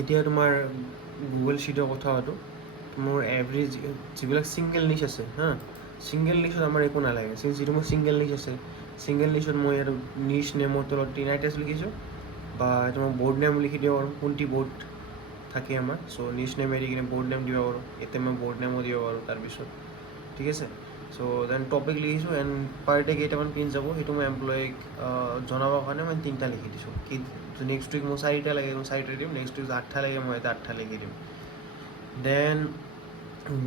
এতিয়া তোমাৰ গুগল শ্বীটৰ কথা পাতোঁ। মোৰ এভৰি যিবিলাক ছিংগল নিচ আছে হা, ছিংগল নিচত আমাৰ একো নালাগে। যিটো মোৰ ছিংগল নিচ আছে, ছিংগল নিচত মই আৰু নিচ নেমৰ তলত টিনাইটাছ লিখিছোঁ, বা এইটো মই বৰ্ড নেম লিখি দিব পাৰোঁ, কোনটি বৰ্ড থাকে আমাৰ। চ' নিচ নেম এৰি কিনে বৰ্ড নেম দিব পাৰোঁ, ইয়াতে মই বৰ্ড নেমো দিব পাৰোঁ তাৰপিছত, ঠিক আছে। চ' দেন টপিক লিখিছোঁ, এণ্ড পাৰ ডে কেইটামান পিন যাব সেইটো মই এমপ্লয়ীক জনাবৰ কাৰণে মই 3টা লিখি দিছোঁ। কি নেক্সট উইক মোৰ 4টা লাগে, মই 4টা দিম। নেক্সট উইক 8টা লাগে, মই 8টা লিখি দিম। দেন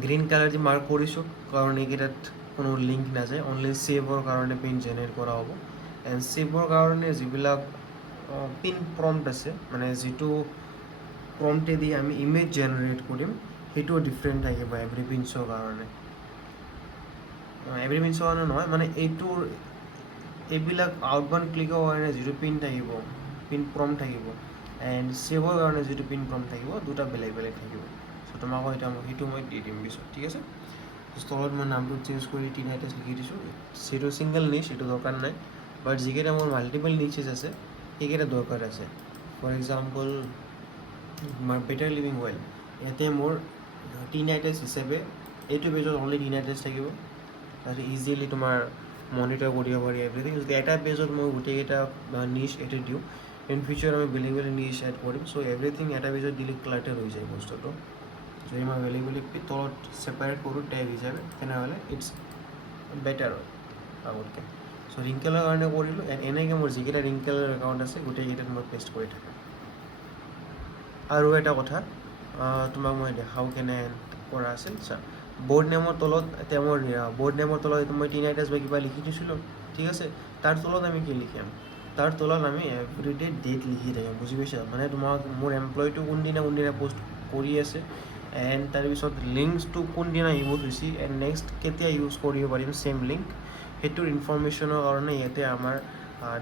গ্ৰীণ কালাৰ দি মাৰ্ক কৰিছোঁ, কাৰণ এইকেইটাত কোনো লিংক নাযায়, অনলি ছেভৰ কাৰণে পিন জেনেৰেট কৰা হ'ব। এণ্ড ছেভৰ কাৰণে যিবিলাক পিন প্ৰম্পট আছে, মানে যিটো প্ৰম্পটেদি আমি ইমেজ জেনেৰেট কৰিম, সেইটোও ডিফাৰেণ্ট থাকিব এভৰি পিনছৰ কাৰণে। এভৰি পিনছৰ কাৰণে নহয়, মানে এইবিলাক আউটবাউণ্ড ক্লিকৰ কাৰণে যিটো পিন থাকিব, পিন প্ৰম্পট থাকিব, এণ্ড ছেভৰ কাৰণে যিটো পিন প্ৰম্পট থাকিব, দুটা বেলেগ বেলেগ থাকিব। চ' তোমাকো সেইটো মই দি দিম পিছত, ঠিক আছে। তলত মই নামটো চেঞ্জ কৰি টিনাইটাছ লিখি দিছোঁ। যিটো ছিংগল নিচ সেইটো দৰকাৰ নাই, বাট যিকেইটা মোৰ মাল্টিপল নিচেছ আছে সেইকেইটা দৰকাৰ আছে। ফৰ এক্সাম্পল তোমাৰ বেটাৰ লিভিং ৱেল, ইয়াতে মোৰ টিনাইটাছ হিচাপে এইটো পেজত অনলি টিনাইটাছ থাকিব, তাৰপিছত ইজিলি তোমাৰ মনিটৰ কৰিব পাৰি এভৰিথিং। যদি এটা পেজত মই গোটেইকেইটা নিচ এইটো দিওঁ, ইন ফিউচাৰ আমি বেলেগ বেলেগ নিচ এড কৰিম। চ' এভৰিথিং এটা পেজত দিলে ক্লাটাৰ হৈ যায় বস্তুটো। যদি মই বেলেগ বেলেগ তলত ছেপাৰেট কৰোঁ টেগ হিচাপে, তেনেহ'লে ইটছ বেটাৰ হয় আগতকৈ। চ' ৰিংকেলৰ কাৰণে কৰিলোঁ, এণ্ড এনেকৈ মোৰ যিকেইটা ৰিংকেলৰ একাউণ্ট আছে গোটেইকেইটাত মই পেষ্ট কৰি থাকিম। আৰু এটা কথা তোমাক মই দেখাওঁ কেনে কৰা আছিল। চা, বৰ্ড নেমৰ তলত এতিয়া মোৰ বৰ্ড নেমৰ তলত এইটো মই টিনাইটাছ বা কিবা লিখি দিছিলোঁ, ঠিক আছে। তাৰ তলত আমি কি লিখিম? তাৰ তলত আমি এভৰিডে ডেট লিখি থাকিম, বুজি পাইছা? মানে তোমাক মোৰ এমপ্লয়ীটো কোনদিনা পষ্ট কৰি আছে, এণ্ড তাৰপিছত লিংকছটো কোনদিনা ইউজ হৈছে, এণ্ড নেক্সট কেতিয়া ইউজ কৰিব পাৰিম ছেম লিংক, সেইটোৰ ইনফৰ্মেশ্যনৰ কাৰণে ইয়াতে আমাৰ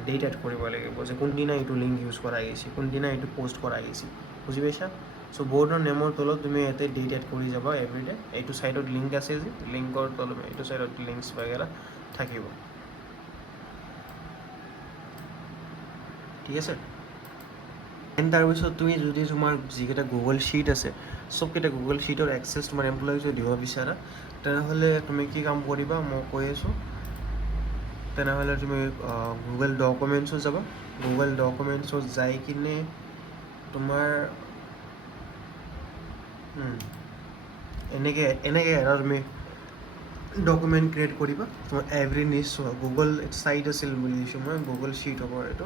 ডেট এড কৰিব লাগিব, যে কোনদিনা এইটো লিংক ইউজ কৰা গৈছে, কোনদিনা এইটো পষ্ট কৰা গৈছে, বুজি পাইছা? চ' বৰ্ডৰ নেমৰ তলত তুমি ইয়াতে ডেট এড কৰি যাবা এভৰিডে। এইটো ছাইডত লিংক আছে, যে লিংকৰ তলত এইটো ছাইডত লিংকছ বাগেৰা থাকিব, ঠিক আছে। এণ্ড তাৰপিছত তুমি যদি তোমাৰ যিকেইটা গুগল শ্বীট আছে, চবকেইটা গুগল শ্বীটৰ এক্সেছ তোমাৰ এমপ্লয়ীক যদি দিব বিচাৰা, তেনেহ'লে তুমি কি কাম কৰিবা মই কৈ আছোঁ। তেনেহ'লে তুমি গুগল ডকুমেণ্টছত যাবা। গুগল ডকুমেণ্টছত যাই কিনে তোমাৰ এনেকৈ এটা তুমি ডকুমেণ্ট ক্ৰিয়েট কৰিবা। তোমাৰ এভৰি নিচ গুগল ছাইট আছিল বুলি দিছোঁ মই, গুগল শ্বীট হ'ব এইটো,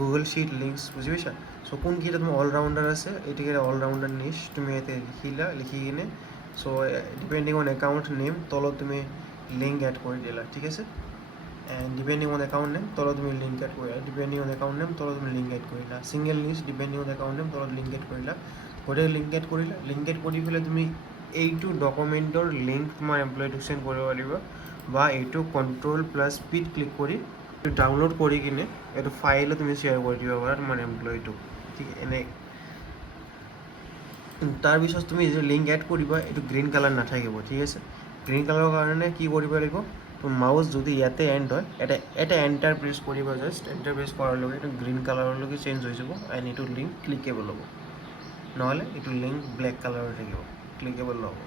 গুগল শ্বীট লিংকছ, বুজি পাইছা? চ' কোনকেইটা তোমাৰ অলৰাউণ্ডাৰ আছে, এইটোকেইটা অলৰাউণ্ডাৰ নিচ তুমি ইয়াতে লিখিলা, লিখি কিনে চ' ডিপেণ্ডিং অন একাউণ্ট নেম তলত তুমি লিংক এড কৰি দিলা, ঠিক আছে। And depending on account name তলত তুমি লিংক এড কৰিলা, ডিপেণ্ডিং অন একাউণ্ট নেম তলত তুমি লিংক এড কৰিলা, ছিংগল নিচ ডিপেণ্ডিং অন একাউণ্ট নেম তলত লিংক এড কৰিলা, গোটেই লিংক এড কৰিলা। লিংক এড কৰি পেলাই তুমি এইটো ডকুমেণ্টৰ লিংক তোমাৰ এমপ্লয়ীটোক চেণ্ড কৰিব লাগিব, বা এইটো Ctrl+P ক্লিক কৰি ডাউনলোড কৰি কিনে এইটো ফাইলো তুমি শ্বেয়াৰ কৰি দিব পাৰা তোমাৰ এমপ্লয়ীটোক, ঠিক এনে। তাৰপিছত তুমি যিটো লিংক এড কৰিবা এইটো গ্ৰীণ কালাৰ নাথাকিব, ঠিক আছে। গ্ৰীণ কালাৰৰ কাৰণে কি কৰিব লাগিব, মাউচ যদি ইয়াতে এণ্ড হয়, এটা এণ্টাৰ প্ৰেছ কৰিবা, জাষ্ট এণ্টাৰ প্ৰেছ কৰাৰ লগে এইটো গ্ৰীণ কালাৰলৈকে চেঞ্জ হৈ যাব, এণ্ড এইটো লিংক ক্লিকেবল হ'ব। নহ'লে এইটো লিংক ব্লেক কালাৰৰ থাকিব, ক্লিকেবল নহ'ব।